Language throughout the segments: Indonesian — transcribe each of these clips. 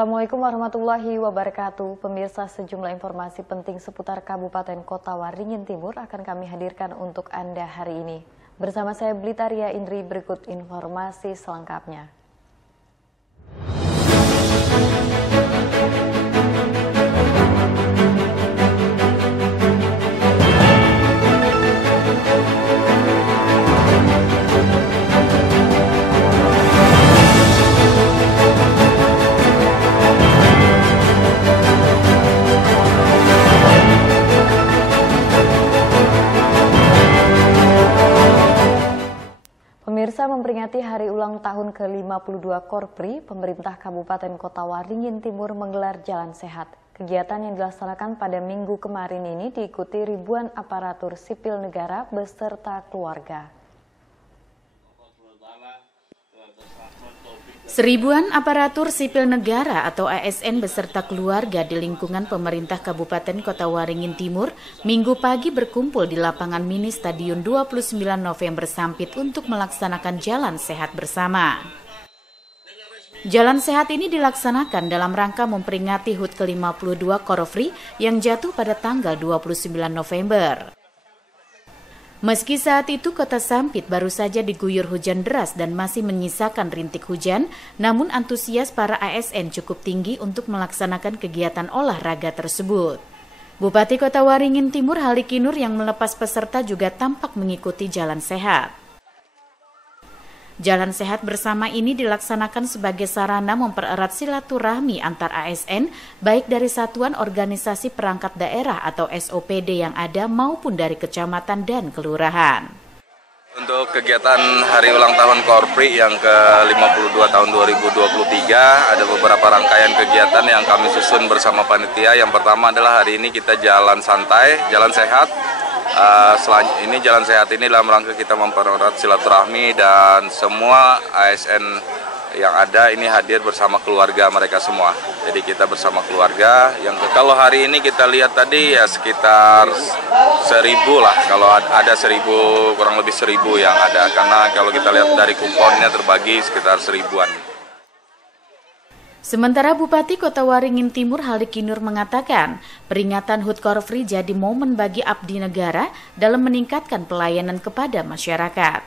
Assalamualaikum warahmatullahi wabarakatuh. Pemirsa, sejumlah informasi penting seputar Kabupaten Kota Waringin Timur akan kami hadirkan untuk Anda hari ini. Bersama saya Blitaria Indri, berikut informasi selengkapnya. Pemirsa, memperingati hari ulang tahun ke-52 Korpri, pemerintah Kabupaten Kota Waringin Timur menggelar Jalan Sehat. Kegiatan yang dilaksanakan pada Minggu kemarin ini diikuti ribuan aparatur sipil negara beserta keluarga. Seribuan aparatur sipil negara atau ASN beserta keluarga di lingkungan pemerintah Kabupaten Kota Waringin Timur Minggu pagi berkumpul di lapangan mini Stadion 29 November Sampit untuk melaksanakan Jalan Sehat bersama. Jalan Sehat ini dilaksanakan dalam rangka memperingati HUT ke-52 Korpri yang jatuh pada tanggal 29 November. Meski saat itu kota Sampit baru saja diguyur hujan deras dan masih menyisakan rintik hujan, namun antusias para ASN cukup tinggi untuk melaksanakan kegiatan olahraga tersebut. Bupati Kota Waringin Timur Haliki Nur yang melepas peserta juga tampak mengikuti Jalan Sehat. Jalan Sehat bersama ini dilaksanakan sebagai sarana mempererat silaturahmi antar ASN, baik dari Satuan Organisasi Perangkat Daerah atau SOPD yang ada maupun dari kecamatan dan kelurahan. Untuk kegiatan hari ulang tahun Korpri yang ke-52 tahun 2023, ada beberapa rangkaian kegiatan yang kami susun bersama panitia. Yang pertama adalah hari ini kita jalan santai, jalan sehat. Ini Jalan Sehat ini dalam rangka kita mempererat silaturahmi dan semua ASN yang ada ini hadir bersama keluarga mereka semua. Jadi kita bersama keluarga. Kalau hari ini kita lihat tadi ya sekitar 1.000 lah. Kalau ada 1.000, kurang lebih 1.000 yang ada. Karena kalau kita lihat dari kuponnya terbagi sekitar 1.000-an. Sementara Bupati Kota Waringin Timur Haliki Nur mengatakan, peringatan HUT Korpri jadi momen bagi abdi negara dalam meningkatkan pelayanan kepada masyarakat.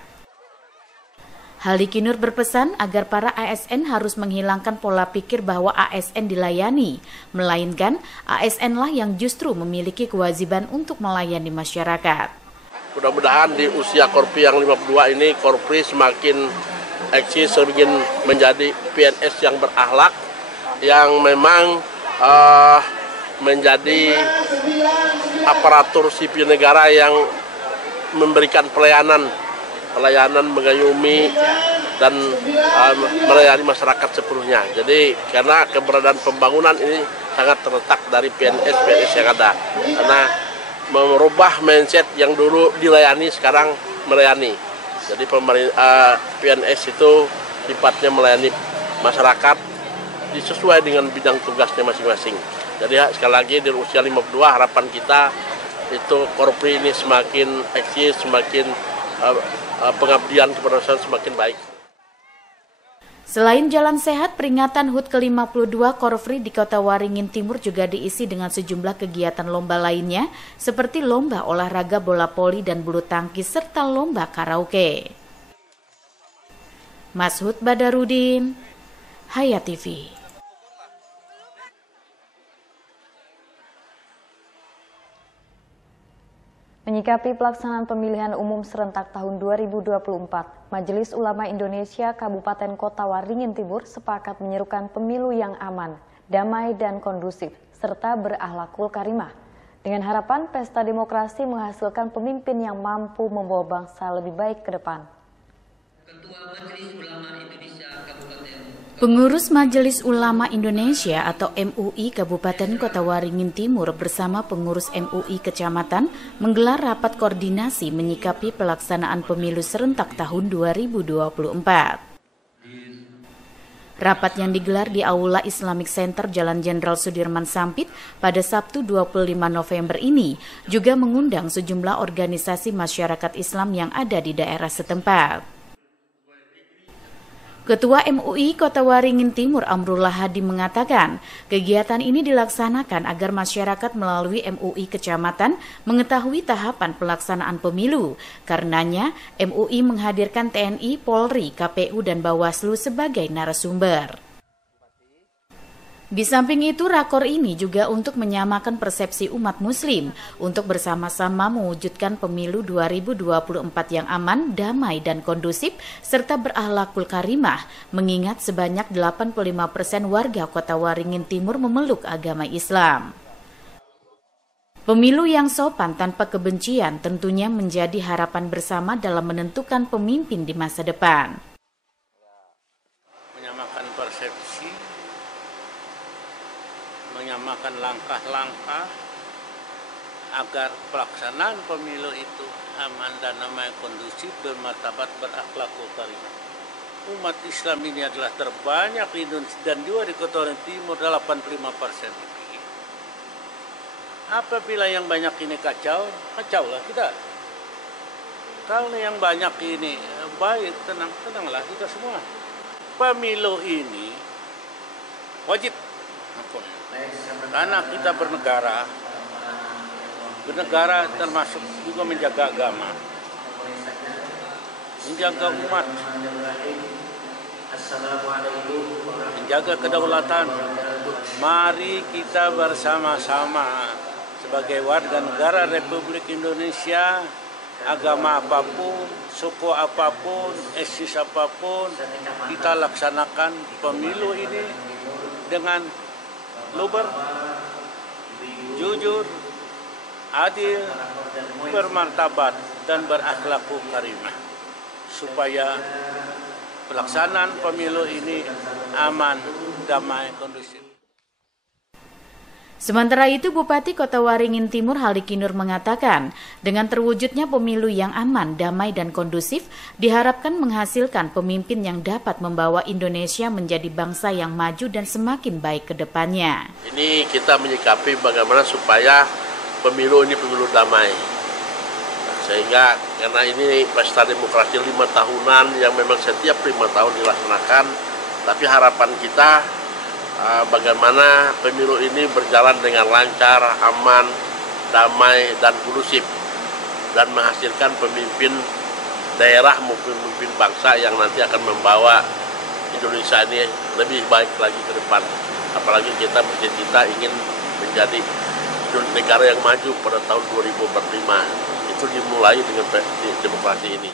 Haliki Nur berpesan agar para ASN harus menghilangkan pola pikir bahwa ASN dilayani, melainkan ASN-lah yang justru memiliki kewajiban untuk melayani masyarakat. Mudah-mudahan di usia Korpri yang 52 ini, Korpri semakin eksis, semakin menjadi PNS yang berakhlak, yang memang menjadi aparatur sipil negara yang memberikan pelayanan mengayomi dan melayani masyarakat sepenuhnya. Jadi karena keberadaan pembangunan ini sangat terletak dari PNS yang ada, karena merubah mindset yang dulu dilayani sekarang melayani. Jadi PNS itu sifatnya melayani masyarakat disesuai dengan bidang tugasnya masing-masing. Jadi sekali lagi di usia 52 harapan kita itu Korpri ini semakin eksis, semakin pengabdian kepada masyarakat semakin baik. Selain Jalan Sehat, peringatan HUT ke-52 Korpri di Kota Waringin Timur juga diisi dengan sejumlah kegiatan lomba lainnya seperti lomba olahraga bola voli dan bulu tangkis serta lomba karaoke. Mashud Badarudin, Hayat TV. Menyikapi pelaksanaan pemilihan umum serentak tahun 2024, Majelis Ulama Indonesia Kabupaten Kota Waringin Timur sepakat menyerukan pemilu yang aman, damai dan kondusif, serta berakhlakul karimah. Dengan harapan pesta demokrasi menghasilkan pemimpin yang mampu membawa bangsa lebih baik ke depan. Pengurus Majelis Ulama Indonesia atau MUI Kabupaten Kota Waringin Timur bersama pengurus MUI Kecamatan menggelar rapat koordinasi menyikapi pelaksanaan pemilu serentak tahun 2024. Rapat yang digelar di Aula Islamic Center Jalan Jenderal Sudirman Sampit pada Sabtu 25 November ini juga mengundang sejumlah organisasi masyarakat Islam yang ada di daerah setempat. Ketua MUI Kota Waringin Timur Amrullah Hadi mengatakan, kegiatan ini dilaksanakan agar masyarakat melalui MUI Kecamatan mengetahui tahapan pelaksanaan pemilu. Karenanya, MUI menghadirkan TNI, Polri, KPU, dan Bawaslu sebagai narasumber. Di samping itu, rakor ini juga untuk menyamakan persepsi umat muslim untuk bersama-sama mewujudkan pemilu 2024 yang aman, damai, dan kondusif, serta berakhlakul karimah, mengingat sebanyak 85% warga Kota Waringin Timur memeluk agama Islam. Pemilu yang sopan tanpa kebencian tentunya menjadi harapan bersama dalam menentukan pemimpin di masa depan. Menyamakan persepsi, menyamakan langkah-langkah agar pelaksanaan pemilu itu aman dan damai, kondusif, bermartabat, berakhlakul karimah. Umat Islam ini adalah terbanyak di Indonesia dan juga di Kota Waringin Timur 85%. Apabila yang banyak ini kacaulah kita. Kalau yang banyak ini baik, tenanglah kita semua. Pemilu ini wajib. Karena kita bernegara termasuk juga menjaga agama, menjaga umat, menjaga kedaulatan. Mari kita bersama-sama sebagai warga negara Republik Indonesia, agama apapun, suku apapun, etnis apapun, kita laksanakan pemilu ini dengan luber, jujur, adil, bermartabat, dan berakhlakul karimah, supaya pelaksanaan pemilu ini aman, damai, kondusif. Sementara itu, Bupati Kota Waringin Timur Haliki Nur mengatakan, dengan terwujudnya pemilu yang aman, damai, dan kondusif, diharapkan menghasilkan pemimpin yang dapat membawa Indonesia menjadi bangsa yang maju dan semakin baik ke depannya. Ini kita menyikapi bagaimana supaya pemilu ini pemilu damai. Sehingga karena ini pesta demokrasi 5 tahunan yang memang setiap 5 tahun dilaksanakan, tapi harapan kita bagaimana pemilu ini berjalan dengan lancar, aman, damai, dan kondusif, dan menghasilkan pemimpin daerah maupun pemimpin bangsa yang nanti akan membawa Indonesia ini lebih baik lagi ke depan. Apalagi kita ingin menjadi negara yang maju pada tahun 2045. Itu dimulai dengan demokrasi ini.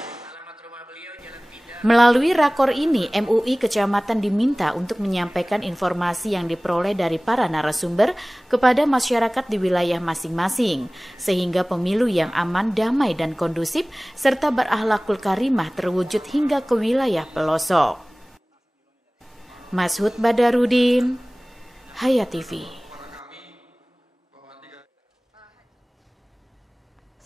Melalui rakor ini, MUI Kecamatan diminta untuk menyampaikan informasi yang diperoleh dari para narasumber kepada masyarakat di wilayah masing-masing, sehingga pemilu yang aman, damai, dan kondusif, serta berakhlakul karimah terwujud hingga ke wilayah pelosok. Mashud Badarudin, Hayat TV.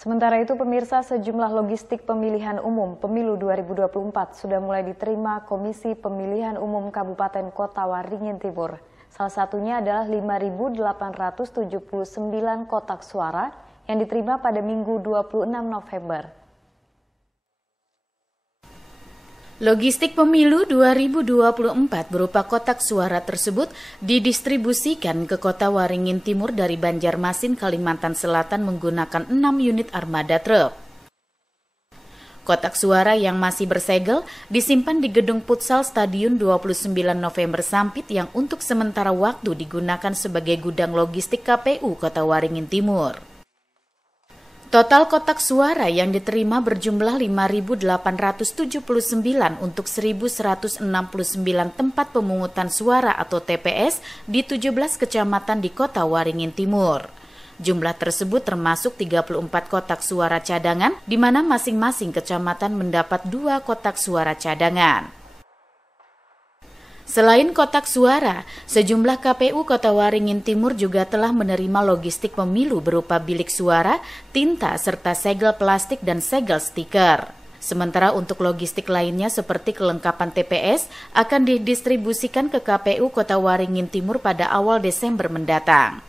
Sementara itu, pemirsa, sejumlah logistik pemilihan umum Pemilu 2024 sudah mulai diterima Komisi Pemilihan Umum Kabupaten Kota Waringin Timur. Salah satunya adalah 5.879 kotak suara yang diterima pada Minggu 26 November. Logistik pemilu 2024 berupa kotak suara tersebut didistribusikan ke Kota Waringin Timur dari Banjarmasin, Kalimantan Selatan menggunakan 6 unit armada truk. Kotak suara yang masih bersegel disimpan di Gedung Futsal Stadion 29 November Sampit yang untuk sementara waktu digunakan sebagai gudang logistik KPU Kota Waringin Timur. Total kotak suara yang diterima berjumlah 5.879 untuk 1.169 tempat pemungutan suara atau TPS di 17 kecamatan di Kota Waringin Timur. Jumlah tersebut termasuk 34 kotak suara cadangan, di mana masing-masing kecamatan mendapat 2 kotak suara cadangan. Selain kotak suara, sejumlah KPU Kota Waringin Timur juga telah menerima logistik pemilu berupa bilik suara, tinta, serta segel plastik dan segel stiker. Sementara untuk logistik lainnya seperti kelengkapan TPS akan didistribusikan ke KPU Kota Waringin Timur pada awal Desember mendatang.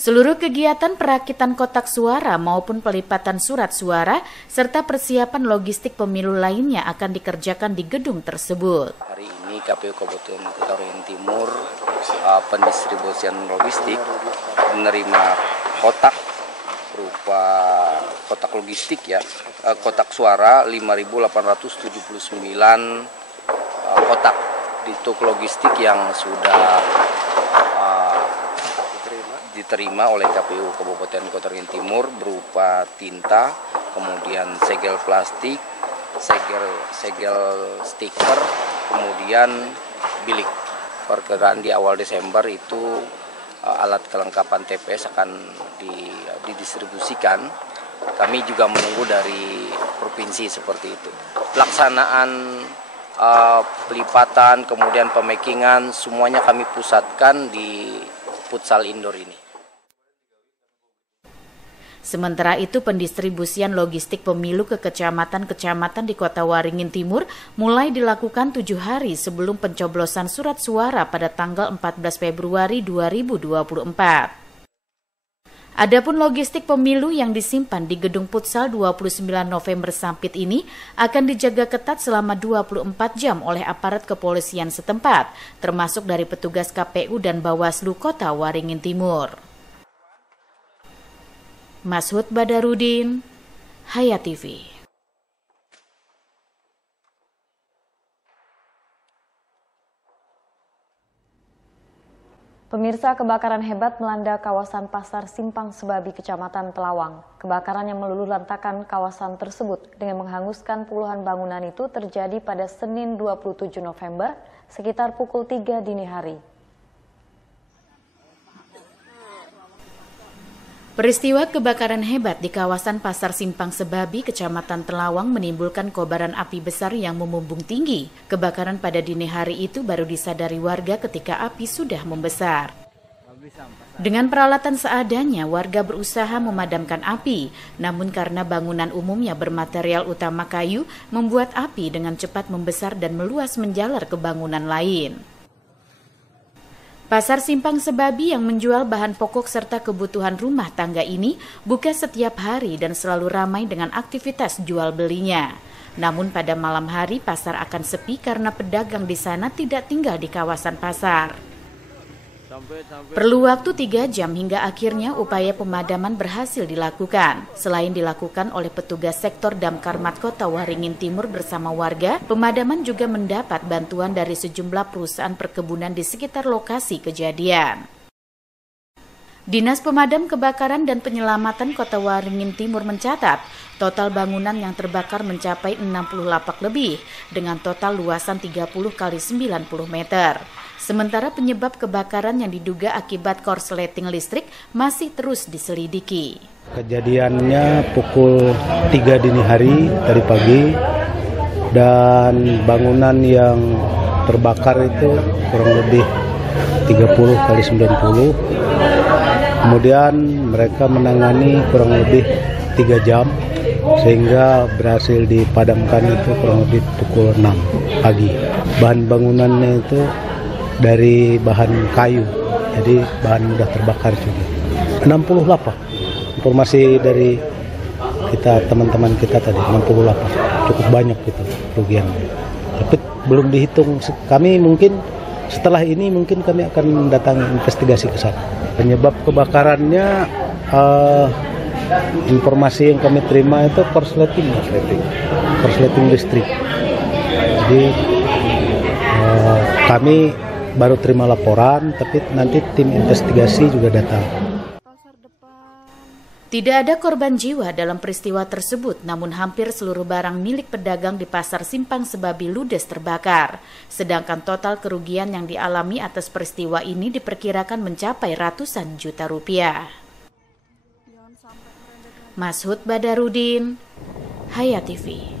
Seluruh kegiatan perakitan kotak suara maupun pelipatan surat suara serta persiapan logistik pemilu lainnya akan dikerjakan di gedung tersebut. Hari ini KPU Kabupaten Kota Waringin Timur pendistribusian logistik menerima kotak berupa kotak logistik kotak suara 5.879 kotak untuk logistik yang sudah diterima oleh KPU Kabupaten Kota Waringin Timur berupa tinta, kemudian segel plastik, segel stiker, kemudian bilik. Perkiraan di awal Desember itu alat kelengkapan TPS akan didistribusikan. Kami juga menunggu dari provinsi seperti itu. Pelaksanaan pelipatan, kemudian pemakingan, semuanya kami pusatkan di futsal indoor ini. Sementara itu, pendistribusian logistik pemilu ke kecamatan-kecamatan di Kota Waringin Timur mulai dilakukan 7 hari sebelum pencoblosan surat suara pada tanggal 14 Februari 2024. Adapun logistik pemilu yang disimpan di Gedung Futsal 29 November Sampit ini akan dijaga ketat selama 24 jam oleh aparat kepolisian setempat, termasuk dari petugas KPU dan Bawaslu Kota Waringin Timur. Mashud Badarudin, Hayat TV. Pemirsa, kebakaran hebat melanda kawasan Pasar Simpang Sebabi, Kecamatan Telawang. Kebakaran yang meluluhlantakan kawasan tersebut dengan menghanguskan puluhan bangunan itu terjadi pada Senin 27 November sekitar pukul 3 dini hari. Peristiwa kebakaran hebat di kawasan Pasar Simpang Sebabi, Kecamatan Telawang menimbulkan kobaran api besar yang memumbung tinggi. Kebakaran pada dini hari itu baru disadari warga ketika api sudah membesar. Dengan peralatan seadanya, warga berusaha memadamkan api. Namun karena bangunan umumnya bermaterial utama kayu, membuat api dengan cepat membesar dan meluas menjalar ke bangunan lain. Pasar Simpang Sebabi yang menjual bahan pokok serta kebutuhan rumah tangga ini buka setiap hari dan selalu ramai dengan aktivitas jual belinya. Namun pada malam hari pasar akan sepi karena pedagang di sana tidak tinggal di kawasan pasar. Perlu waktu 3 jam hingga akhirnya upaya pemadaman berhasil dilakukan. Selain dilakukan oleh petugas sektor Damkarmat Kota Waringin Timur bersama warga, pemadaman juga mendapat bantuan dari sejumlah perusahaan perkebunan di sekitar lokasi kejadian. Dinas Pemadam Kebakaran dan Penyelamatan Kota Waringin Timur mencatat, total bangunan yang terbakar mencapai 60 lapak lebih, dengan total luasan 30 x 90 meter. Sementara penyebab kebakaran yang diduga akibat korsleting listrik masih terus diselidiki. Kejadiannya pukul 3 dini hari tadi pagi, dan bangunan yang terbakar itu kurang lebih 30 x 90. Kemudian mereka menangani kurang lebih 3 jam sehingga berhasil dipadamkan itu kurang lebih pukul 6 pagi. Bahan bangunannya itu dari bahan kayu, jadi bahan mudah terbakar juga. 60 lapak. Informasi dari kita, teman-teman kita tadi, 60 lapak. Cukup banyak gitu kerugiannya. Tapi belum dihitung. Kami mungkin setelah ini mungkin kami akan mendatangi investigasi ke sana. Penyebab kebakarannya, informasi yang kami terima itu korsleting listrik. Jadi kami baru terima laporan, tapi nanti tim investigasi juga datang. Tidak ada korban jiwa dalam peristiwa tersebut, namun hampir seluruh barang milik pedagang di Pasar Simpang Sebabi ludes terbakar. Sedangkan total kerugian yang dialami atas peristiwa ini diperkirakan mencapai ratusan juta rupiah. Mashud Badarudin, Hayat TV.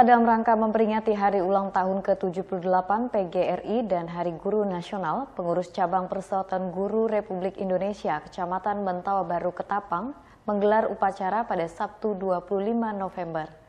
Pemirsa, dalam rangka memperingati hari ulang tahun ke-78 PGRI dan Hari Guru Nasional, pengurus cabang Persaudaraan Guru Republik Indonesia Kecamatan Mentawa Baru Ketapang menggelar upacara pada Sabtu 25 November.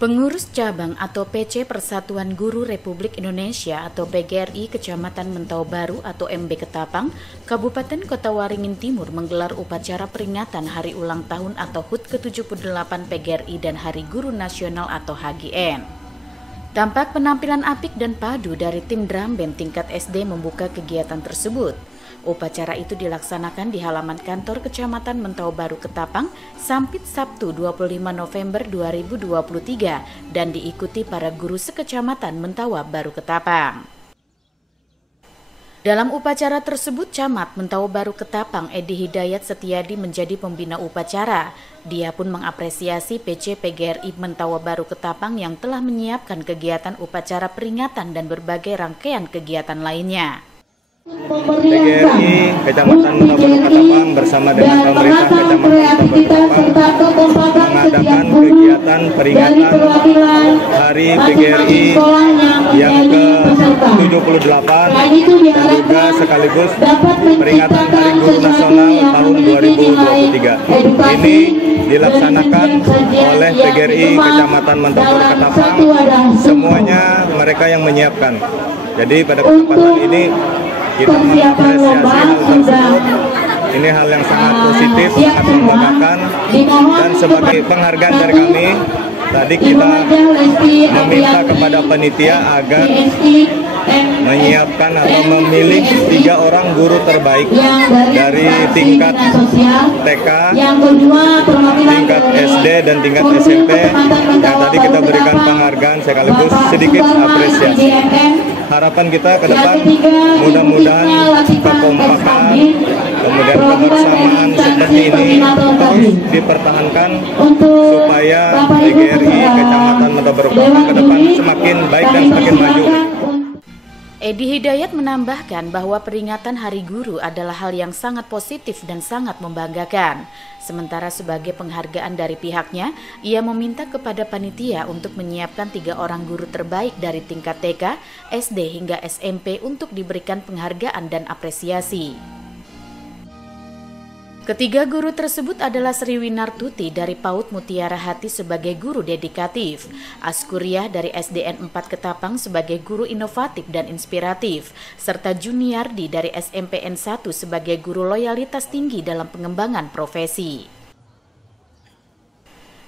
Pengurus cabang atau PC Persatuan Guru Republik Indonesia atau PGRI Kecamatan Mentawa Baru atau MB Ketapang, Kabupaten Kota Waringin Timur menggelar upacara peringatan Hari Ulang Tahun atau HUT ke-78 PGRI dan Hari Guru Nasional atau HGN. Tampak penampilan apik dan padu dari tim drum band tingkat SD membuka kegiatan tersebut. Upacara itu dilaksanakan di halaman kantor Kecamatan Mentawa Baru Ketapang, Sampit Sabtu 25 November 2023 dan diikuti para guru sekecamatan Mentawa Baru Ketapang. Dalam upacara tersebut, Camat Mentawa Baru Ketapang Edi Hidayat Setiadi menjadi pembina upacara. Dia pun mengapresiasi PC PGRI Mentawa Baru Ketapang yang telah menyiapkan kegiatan upacara peringatan dan berbagai rangkaian kegiatan lainnya. PGRI Kecamatan Mentawa Baru Ketapang bersama dengan pemerintah Kecamatan Mentawa Baru Ketapang mengadakan kegiatan peringatan Hari PGRI yang ke-78 dan juga sekaligus peringatan Hari Guru Nasional tahun 2023. Ini dilaksanakan oleh PGRI Kecamatan Mentawa Baru Ketapang, semuanya mereka yang menyiapkan. Jadi pada kesempatan ini kita mengapresiasi hal tersebut. Ini hal yang sangat positif, sangat membanggakan, dan sebagai penghargaan dari kami, tadi kita meminta kepada panitia agar menyiapkan atau memilih 3 orang guru terbaik dari tingkat TK, tingkat SD, dan tingkat SMP yang tadi kita berikan penghargaan sekaligus sedikit apresiasi. Harapan kita ke depan mudah-mudahan kekompakan, kemudian kebersamaan seperti ini terus dipertahankan supaya PGRI Kecamatan Mentawa Baru Ketapang ke depan semakin baik dan semakin maju. Edi Hidayat menambahkan bahwa peringatan Hari Guru adalah hal yang sangat positif dan sangat membanggakan. Sementara sebagai penghargaan dari pihaknya, ia meminta kepada panitia untuk menyiapkan 3 orang guru terbaik dari tingkat TK, SD hingga SMP untuk diberikan penghargaan dan apresiasi. Ketiga guru tersebut adalah Sri Winartuti dari PAUD Mutiara Hati sebagai guru dedikatif, Askuriah dari SDN 4 Ketapang sebagai guru inovatif dan inspiratif, serta Juniardi dari SMPN 1 sebagai guru loyalitas tinggi dalam pengembangan profesi.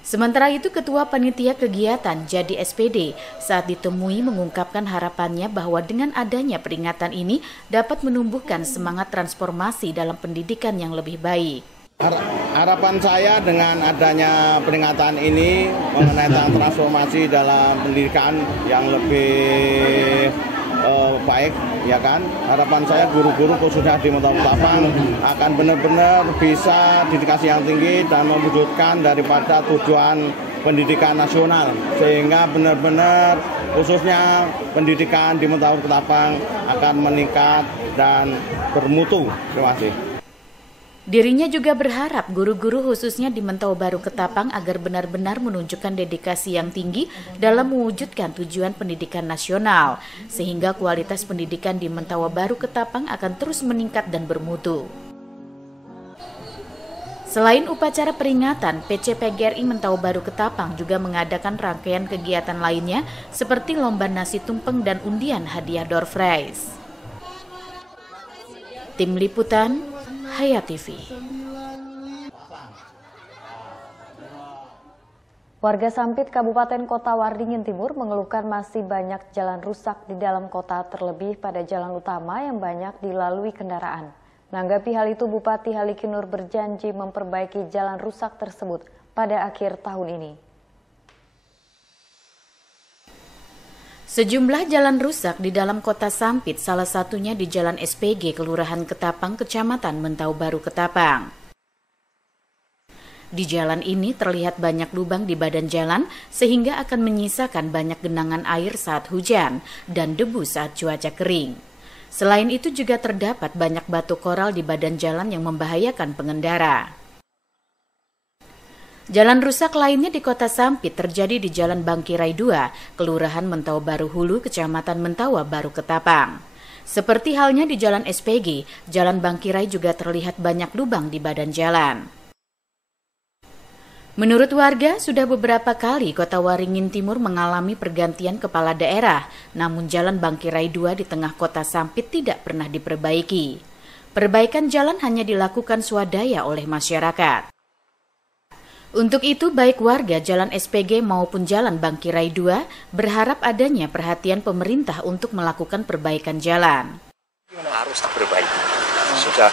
Sementara itu, Ketua Panitia Kegiatan Jadi SPD saat ditemui mengungkapkan harapannya bahwa dengan adanya peringatan ini dapat menumbuhkan semangat transformasi dalam pendidikan yang lebih baik. Harapan saya dengan adanya peringatan ini mengenai transformasi dalam pendidikan yang lebih baik, ya kan? Harapan saya guru-guru khususnya di Mentawa Ketapang akan benar-benar bisa dedikasi yang tinggi dan mewujudkan daripada tujuan pendidikan nasional, sehingga benar-benar khususnya pendidikan di Mentawa Ketapang akan meningkat dan bermutu. Terima kasih. Dirinya juga berharap guru-guru khususnya di Mentawa Baru Ketapang agar benar-benar menunjukkan dedikasi yang tinggi dalam mewujudkan tujuan pendidikan nasional, sehingga kualitas pendidikan di Mentawa Baru Ketapang akan terus meningkat dan bermutu. Selain upacara peringatan, PC PGRI Mentawa Baru Ketapang juga mengadakan rangkaian kegiatan lainnya seperti lomba nasi tumpeng dan undian hadiah door prize. Tim Liputan Hayat TV. Warga Sampit Kabupaten Kota Waringin Timur mengeluhkan masih banyak jalan rusak di dalam kota, terlebih pada jalan utama yang banyak dilalui kendaraan. Menanggapi hal itu, Bupati Halikinur berjanji memperbaiki jalan rusak tersebut pada akhir tahun ini. Sejumlah jalan rusak di dalam kota Sampit, salah satunya di Jalan SPG Kelurahan Ketapang, Kecamatan Mentawa Baru Ketapang. Di jalan ini terlihat banyak lubang di badan jalan sehingga akan menyisakan banyak genangan air saat hujan dan debu saat cuaca kering. Selain itu juga terdapat banyak batu koral di badan jalan yang membahayakan pengendara. Jalan rusak lainnya di Kota Sampit terjadi di Jalan Bangkirai 2, Kelurahan Mentawa Baru Hulu, Kecamatan Mentawa Baru Ketapang. Seperti halnya di Jalan SPG, Jalan Bangkirai juga terlihat banyak lubang di badan jalan. Menurut warga, sudah beberapa kali Kota Waringin Timur mengalami pergantian kepala daerah, namun Jalan Bangkirai 2 di tengah Kota Sampit tidak pernah diperbaiki. Perbaikan jalan hanya dilakukan swadaya oleh masyarakat. Untuk itu, baik warga Jalan SPG maupun Jalan Bangkirai 2 berharap adanya perhatian pemerintah untuk melakukan perbaikan jalan. Harus diperbaiki.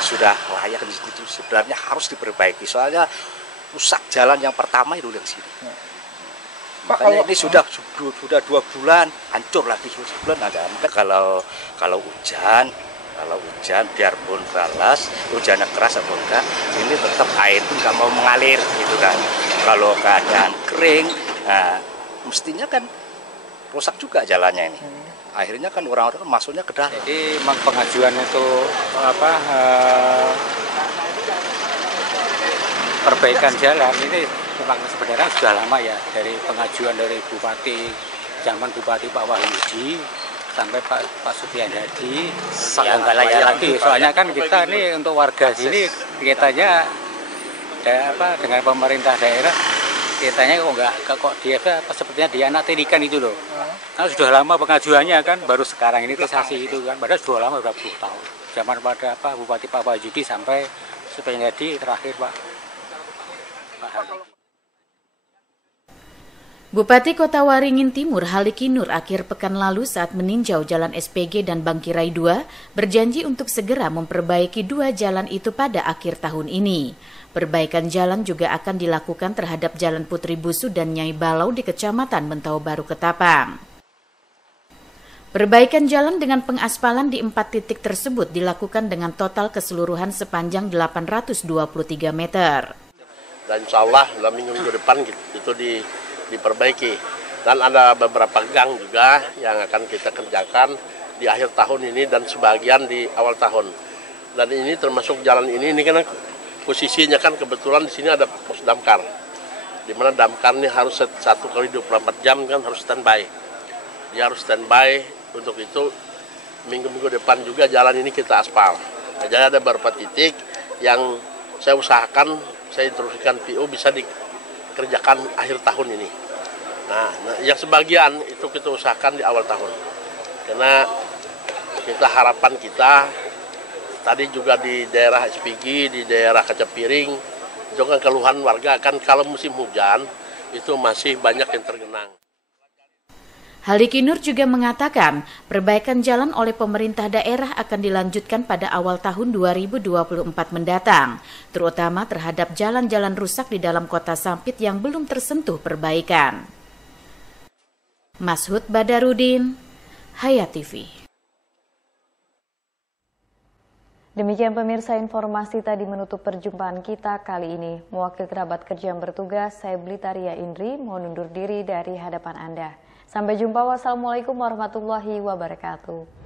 Sudah layak itu sebenarnya harus diperbaiki. Soalnya rusak jalan yang pertama itu yang sini. Makanya ini sudah 2 bulan hancur lagi, sebulan aja. Kalau hujan biarpun balas, hujannya keras atau enggak, ini tetap air pun nggak mau mengalir gitu kan. Kalau keadaan kering, mestinya kan rusak juga jalannya ini. Akhirnya kan orang-orang masuknya ke dalam. Jadi memang pengajuan itu perbaikan jalan ini memang sebenarnya sudah lama ya, dari pengajuan dari Bupati, zaman Bupati Pak Wahyudi sampai Pak Supian Hadi, yang nggak layak lagi. Soalnya kan kita ini untuk warga sini kitanya dengan pemerintah daerah kitanya kok dia sepertinya dianaktirikan itu loh. Karena sudah lama pengajuannya kan, baru sekarang ini tesasi itu kan, padahal sudah lama berapa puluh tahun. Zaman pada Bupati Pak Wahyudi sampai Supian Hadi terakhir Pak Hadi. Bupati Kota Waringin Timur Haliki Nur akhir pekan lalu saat meninjau Jalan SPG dan Bangkirai 2 berjanji untuk segera memperbaiki 2 jalan itu pada akhir tahun ini. Perbaikan jalan juga akan dilakukan terhadap Jalan Putri Busu dan Nyai Balau di Kecamatan Mentawa Baru Ketapang. Perbaikan jalan dengan pengaspalan di 4 titik tersebut dilakukan dengan total keseluruhan sepanjang 823 meter. Dan insya Allah dalam minggu depan itu diperbaiki, dan ada beberapa gang juga yang akan kita kerjakan di akhir tahun ini dan sebagian di awal tahun. Dan ini termasuk jalan ini kan posisinya kan kebetulan di sini ada pos damkar, di mana damkar ini harus 1 kali 24 jam kan harus standby. Dia harus standby, untuk itu minggu-minggu depan juga jalan ini kita aspal. Nah, jadi ada beberapa titik yang saya usahakan, saya instruksikan PU bisa dikerjakan akhir tahun ini. Nah, yang sebagian itu kita usahakan di awal tahun. Karena harapan kita tadi juga di daerah SPG, di daerah Kaca Piring, itu kan keluhan warga kan kalau musim hujan itu masih banyak yang tergenang. Haliki Nur juga mengatakan perbaikan jalan oleh pemerintah daerah akan dilanjutkan pada awal tahun 2024 mendatang, terutama terhadap jalan-jalan rusak di dalam Kota Sampit yang belum tersentuh perbaikan. Mashud Badarudin, Hayat TV. Demikian pemirsa, informasi tadi menutup perjumpaan kita kali ini. Mewakili kerabat kerja yang bertugas, saya Blitaria Indri mohon undur diri dari hadapan Anda. Sampai jumpa, wassalamualaikum warahmatullahi wabarakatuh.